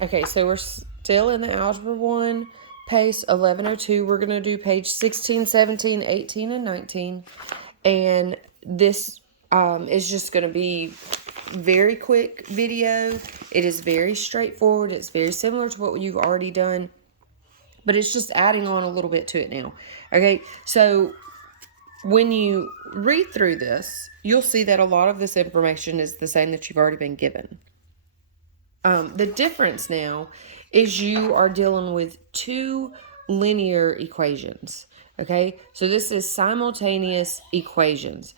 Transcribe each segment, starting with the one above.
Okay, so we're still in the Algebra 1, pace 1102. We're going to do page 16, 17, 18, and 19. And this is just going to be very quick video. It is very straightforward. It's very similar to what you've already done, but it's just adding on a little bit to it now. Okay, so when you read through this, you'll see that a lot of this information is the same that you've already been given. The difference now is you are dealing with two linear equations. Okay, so this is simultaneous equations.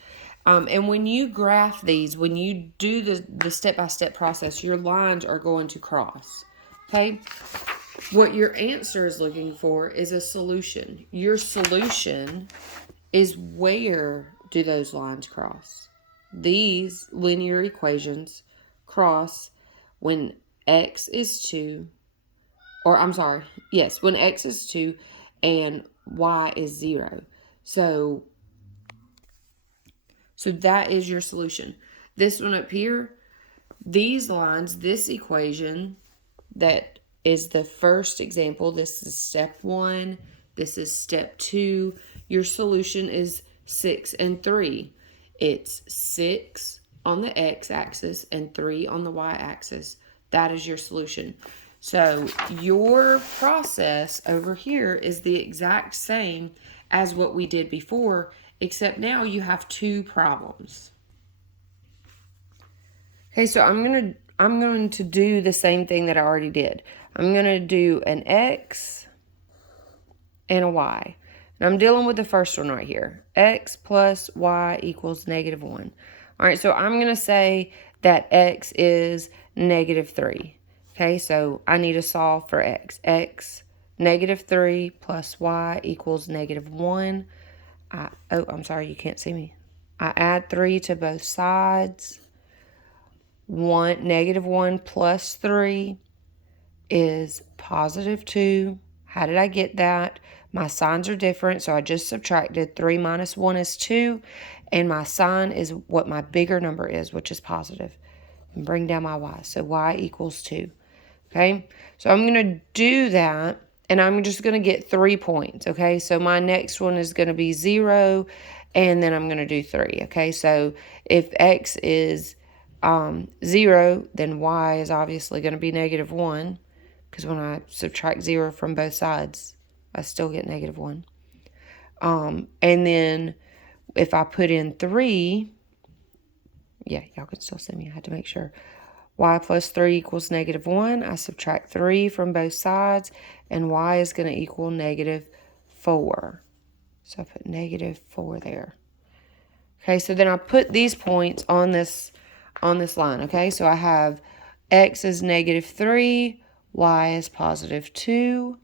And when you graph these, when you do the step-by-step process, your lines are going to cross. Okay, what your answer is looking for is a solution. Your solution is where do those lines cross? These linear equations cross when x is 2, or I'm sorry, yes, when x is 2 and y is 0. So that is your solution. This one up here, these lines, this equation that is the first example, this is step 1, this is step 2. Your solution is 6 and 3. It's 6 on the x-axis and 3 on the y-axis. That is your solution. So your process over here is the exact same as what we did before, except now you have two problems. Okay, so I'm going to do the same thing that I already did. I'm going to do an x and a y. And I'm dealing with the first one right here. X plus y equals -1. All right, so I'm going to say that x is -3. Okay, so I need to solve for x. X, -3 plus y equals -1. Oh, I'm sorry, you can't see me. I add 3 to both sides. -1 plus 3 is +2. How did I get that? My signs are different, so I just subtracted. 3 minus 1 is 2, and my sign is what my bigger number is, which is positive. And bring down my y, so y equals 2. Okay, so I'm going to do that, and I'm just going to get 3 points. Okay, so my next one is going to be 0, and then I'm going to do 3. Okay, so if x is 0, then y is obviously going to be -1, because when I subtract 0 from both sides, I still get -1. And then if I put in 3, yeah, y'all can still see me. I had to make sure. Y plus 3 equals -1. I subtract 3 from both sides, and y is going to equal -4. So I put -4 there. Okay, so then I put these points on this line. Okay, so I have x is -3, y is +2.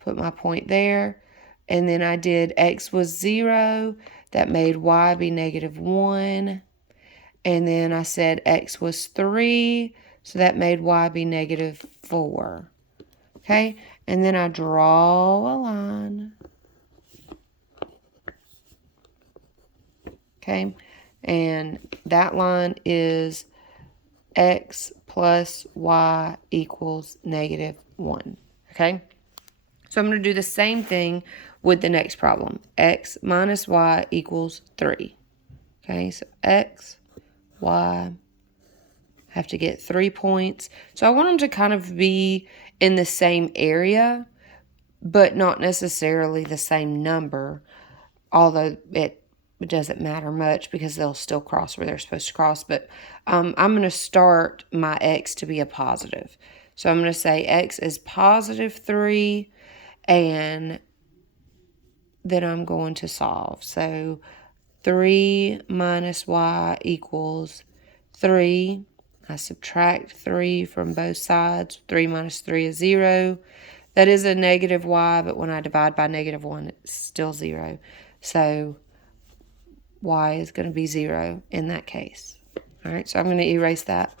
Put my point there. And then I did x was 0. That made y be -1. And then I said x was 3. So that made y be -4. Okay. And then I draw a line. Okay. And that line is x plus y equals -1. Okay. So I'm going to do the same thing with the next problem. X minus y equals 3. Okay, so x, y, have to get 3 points. So I want them to kind of be in the same area, but not necessarily the same number, although it doesn't matter much because they'll still cross where they're supposed to cross. But I'm going to start my x to be a positive. So I'm going to say x is +3. And then I'm going to solve. So 3 minus y equals 3. I subtract 3 from both sides. 3 minus 3 is 0. That is a -y, but when I divide by -1, it's still 0. So y is going to be 0 in that case. All right, so I'm going to erase that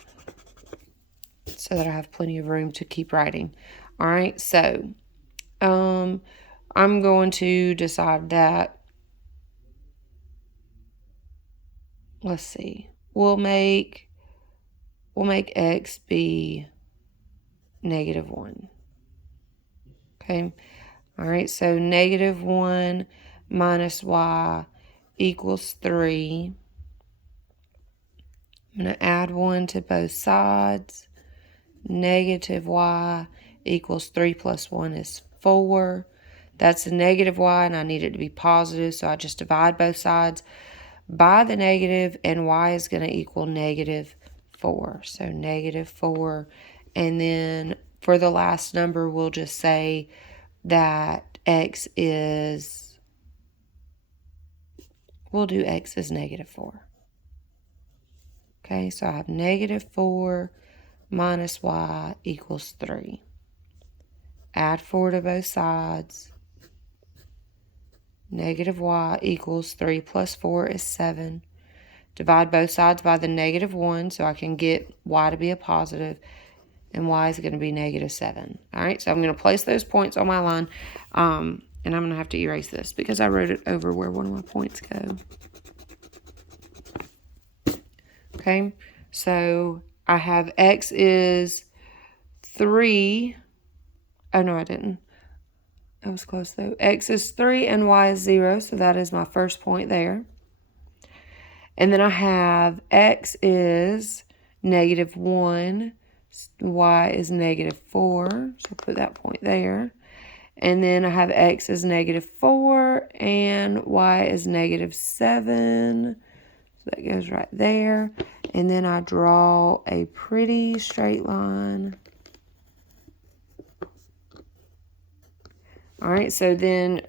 so that I have plenty of room to keep writing. All right, so I'm going to decide that, let's see, we'll make x be -1. Okay. All right. So -1 minus y equals 3. I'm going to add 1 to both sides. -y equals 3 plus 1 is 4. That's a negative y, and I need it to be positive, so I just divide both sides by the negative, and y is going to equal -4. So -4. And then for the last number, we'll just say that we'll do x is -4. Okay, so I have -4 minus y equals 3. Add 4 to both sides. -y equals 3 plus 4 is 7. Divide both sides by the -1 so I can get y to be a positive, and y is going to be -7. All right, so I'm going to place those points on my line, and I'm going to have to erase this because I wrote it over where one of my points go. Okay, so I have x is 3. Oh, no, I didn't. I was close, though. X is 3 and y is 0, so that is my first point there. And then I have x is -1, y is -4, so put that point there. And then I have x is -4 and y is -7. So that goes right there. And then I draw a pretty straight line. All right, so then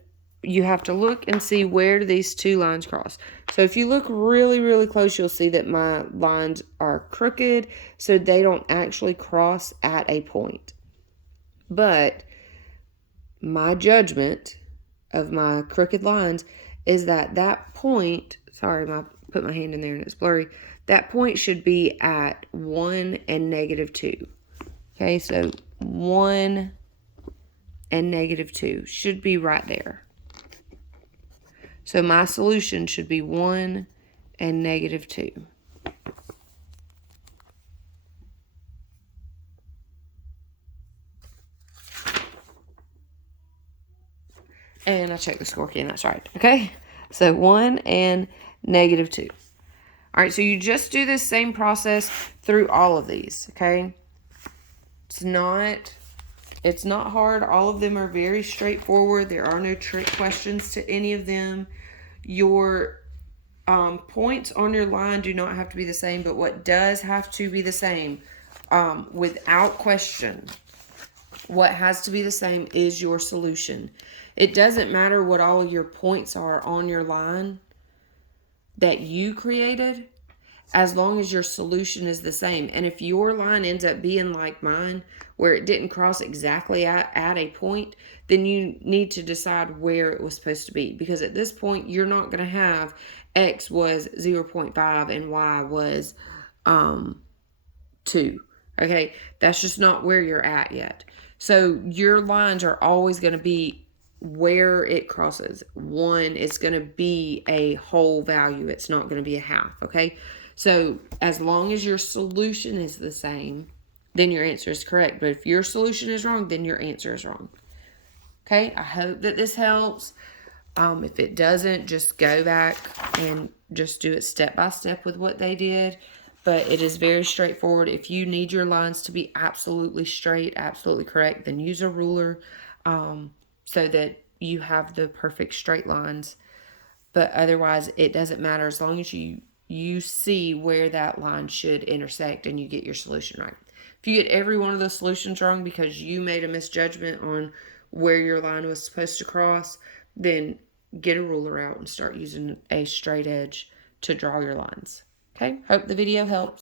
you have to look and see where do these two lines cross. So if you look really, really close, you'll see that my lines are crooked, so they don't actually cross at a point. But my judgment of my crooked lines is that that point, sorry, I put my hand in there and it's blurry, that point should be at 1 and -2. Okay, so 1 and -2 should be right there. So my solution should be 1 and -2. And I checked the score key, and that's right. Okay, so 1 and -2. All right, so you just do this same process through all of these, okay? It's not hard. All of them are very straightforward. There are no trick questions to any of them. Your points on your line do not have to be the same, but what does have to be the same, without question, what has to be the same is your solution. It doesn't matter what all of your points are on your line that you created, as long as your solution is the same. And if your line ends up being like mine, where it didn't cross exactly at a point, then you need to decide where it was supposed to be. Because at this point, you're not going to have x was 0.5 and y was 2. Okay, that's just not where you're at yet. So your lines are always going to be where it crosses. 1 is going to be a whole value. It's not going to be a half, okay? So as long as your solution is the same, then your answer is correct. But if your solution is wrong, then your answer is wrong. Okay, I hope that this helps. If it doesn't, just go back and just do it step by step with what they did. But it is very straightforward. If you need your lines to be absolutely straight, absolutely correct, then use a ruler so that you have the perfect straight lines. But otherwise, it doesn't matter as long as you see where that line should intersect and you get your solution right. If you get every one of those solutions wrong because you made a misjudgment on where your line was supposed to cross, then get a ruler out and start using a straight edge to draw your lines. Okay, hope the video helps.